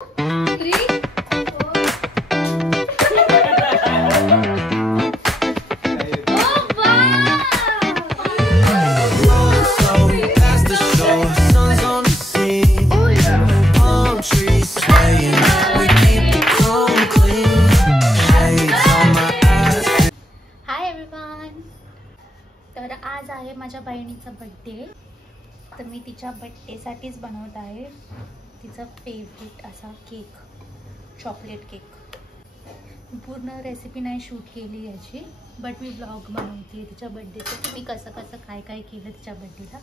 तर आज आहे माझ्या बहिणीचा बर्थडे, तर मी तिच्या बर्थडेसाठीच बनवत आहे तिचा फेवरेट असा केक, चॉकलेट केक. पूर्ण रेसिपी नाही शूट केली याची, बट मी ब्लॉग बनवते तिच्या बर्थडेचं की मी कसं कसं काय काय केलं तिच्या बर्थडेला.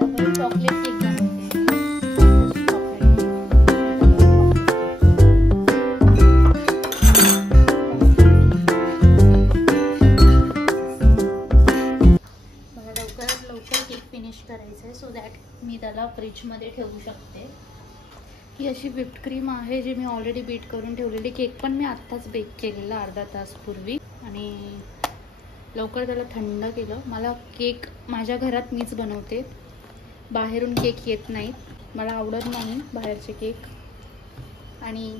डबल चॉकलेट केक बनवते. करायचं आहे सो दॅट मी त्याला फ्रीजमध्ये ठेवू शकते. ही अशी व्हिप्ड क्रीम आहे जी मी ऑलरेडी बीट करून ठेवलेली. केक पण मी आत्ताच बेक केलेला अर्धा तास पूर्वी आणि लवकर त्याला थंड केलं. मला केक माझ्या घरात मीच बनवते, बाहेरून केक येत नाहीत, मला आवडत नाही बाहेरचे केक. आणि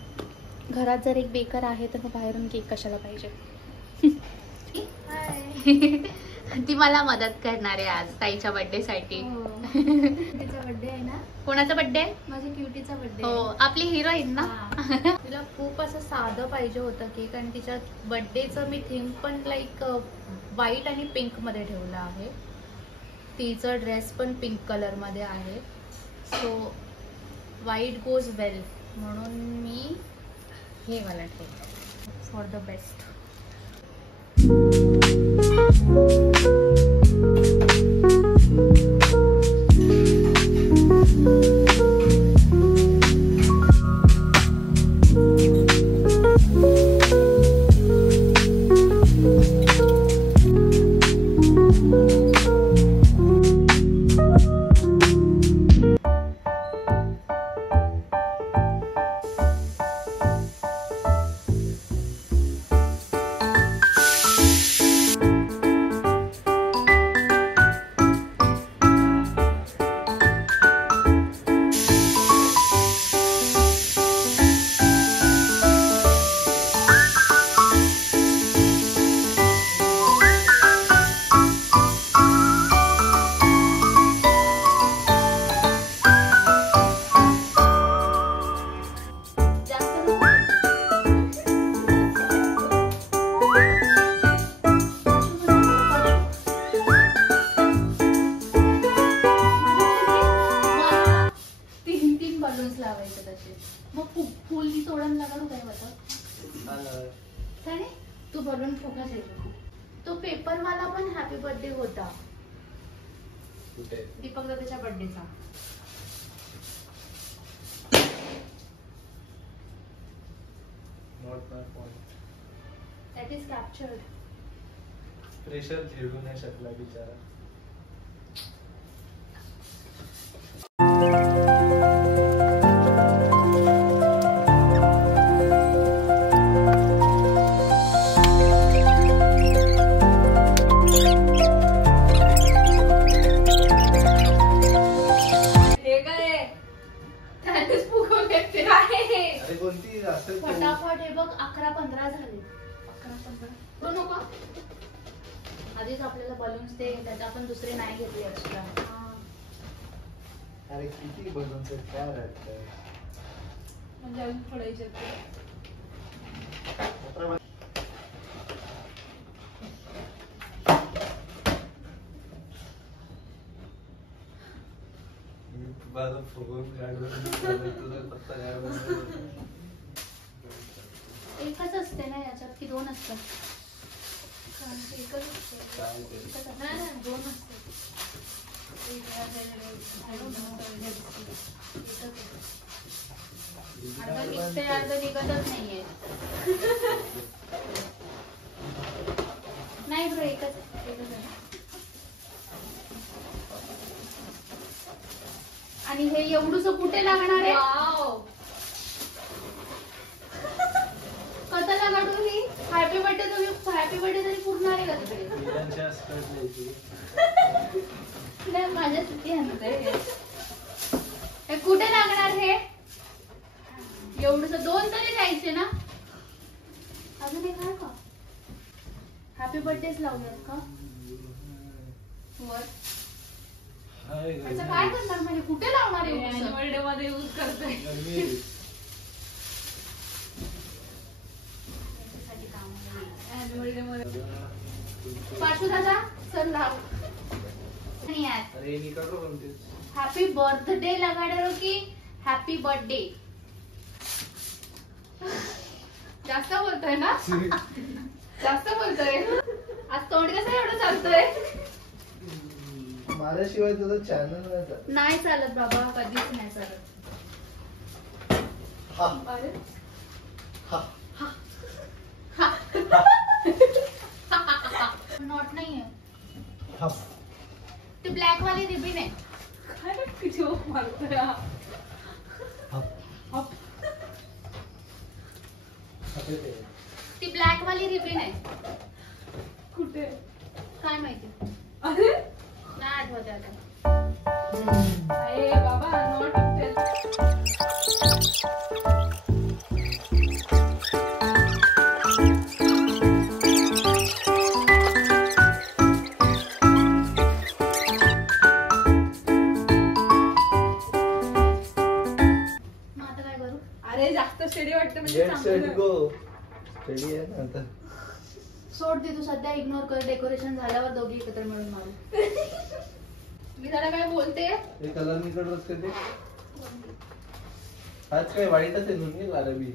घरात जर एक बेकर आहे तर मग बाहेरून केक कशाला पाहिजे. ती मला मदत करणार आहे आज ताईच्या बर्थडे साठी. तिचा बर्थडे आहे ना. कोणाचा बर्थडे आहे? माझ्या क्यूटीचा बर्थडे. हो, आपली हिरोईन ना. तिला खूप असं साधं पाहिजे होतं केक आणि तिच्या बर्थडेचं मी थीम पण लाईक व्हाईट आणि पिंक मध्ये ठेवलं आहे. तिचा ड्रेस पण पिंक कलर मध्ये आहे, सो व्हाईट गोज वेल म्हणून मी हे मला ठेवलं फॉर द बेस्ट. तू बलून फोकस आहे. तो पेपर वाला पण हॅपी बर्थडे होता दीपक दादाच्या बर्थडेचा. That is captured. प्रेशर झेलू नाही शकला बिचारा. फटाफट हे बघ 11:15 झाले. 11:15 नको आधीच आपल्याला बलून्स ते त्यात आपण दुसरे नाही घेतले एक्स्ट्रा. अरे किती बलून्स काय राहतं म्हणजे अजून पडायचे. माझं फुगून काढून तुझं पत्ता काय एकच असते ना याच्यात की दोन असतात? एकच असते. नाही दोन असते. अर्धा निघते अर्धा निघतच नाहीये. नाही ब्रो एकच आहे. आणि हे एवढूस कुठे लागणार आहे? कथाला काढून ही हॅपी बर्थडे तुम्ही हॅपी बर्थडे तरी पूर्ण आहे का तिकडे? नाही माझ्या चुकी आणतंय. हे कुठे लागणार हे? एवढस 2 तरी द्यायचे ना. अजून एक आहे का? हॅपी बर्थडेच लावूयात का वर? त्याचं काय करणार म्हणजे कुठे लावणार आहे? Annual day मध्ये यूज करतोय. Annual day मध्ये. पाठवू दादा सर लाव. आणि यार अरे निकालो बनते. हैप्पी बर्थडे लगा रहे हो कि हैप्पी बर्थडे? जास्त बोलतोय ना. जास्त बोलतोय. आज तोंड कसं एवढं चालतोय? माझ्याशिवाय तुझं चॅनल नाही चालत बाबा, कधीच नाही चालत. अरे नॉट नाहीये ती ब्लॅक वाली रिबीन आहे. काय जोक मारतोय हा? ती ब्लॅक वाली रिबीन आहे. कुठे? काय माहिती, अरे नाही आठवत आता. अरे बाबा नॉट मग आता काय करू? अरे जास्त स्टेडी वाटतं म्हणजे चांगलं. गो स्टडी आहे ना आता. सोड दे तू सध्या, इग्नोर कर. डेकोरेशन झाल्यावर दोघी एकत्र मिळून मारू. मी जरा काय बोलते. हे कलर निकडच कधी आज काय वाईटच आहे नुनी लारबी.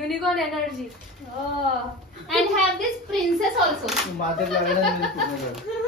Unicorn energy. Oh. And have this princess also. माझ्या लागणार नाही तुझ्याकडे.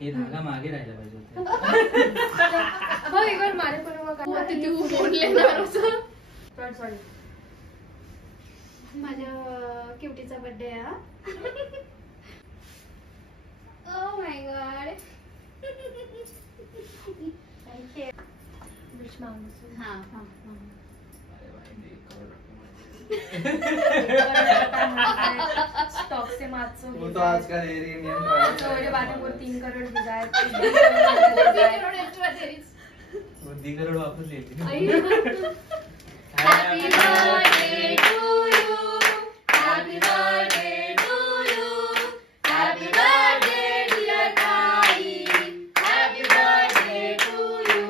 हे धागा मागे राहिला पाहिजे होता. हो इवन मारे पण मग तू बोलले ना. सॉरी माझ्या क्युटीचा बर्थडे आहे हा. Oh my God. हा हा स्टॉक से माचो वो तो आज का इंडियन मेरे बातें वो 3 करोड़ हो जाए. बुद्धी करोड वापस येते. Happy birthday to you. Happy birthday to you. Happy birthday dear Kai. Happy birthday to you.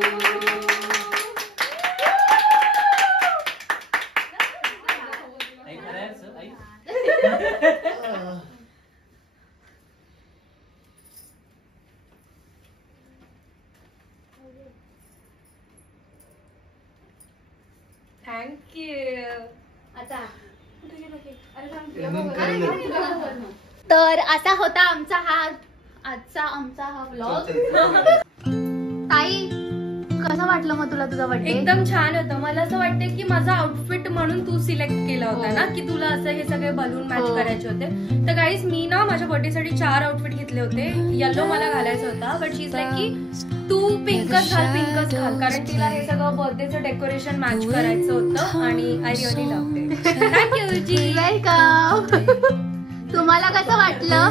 आई खरं सर आई. Thank you. आता कुठे गेला केक? अरे थांब. इंडियन अरे, कलर. अरे, तर असा होता आजचा हा व्लॉग. ताई कसं वाटलं मग तुला तुझा बर्थडे? एकदम छान होतं. मला असं वाटतं की माझा आउटफिट म्हणून तू सिलेक्ट केला होता ना, की तुला असं हे सगळे बलून मॅच करायचे होते. तर गाईज मी ना माझ्या बर्थडे साठी 4 आउटफिट घेतले होते. येलो मला घालायचा होता, बट शी इज लाईक की तू पिंकच घाल, कारण तिला हे सगळं बर्थडेचं डेकोरेशन मॅच करायचं होतं आणि I really love it. Thank you ji. Welcome. तुम्हाला कसं वाटलं?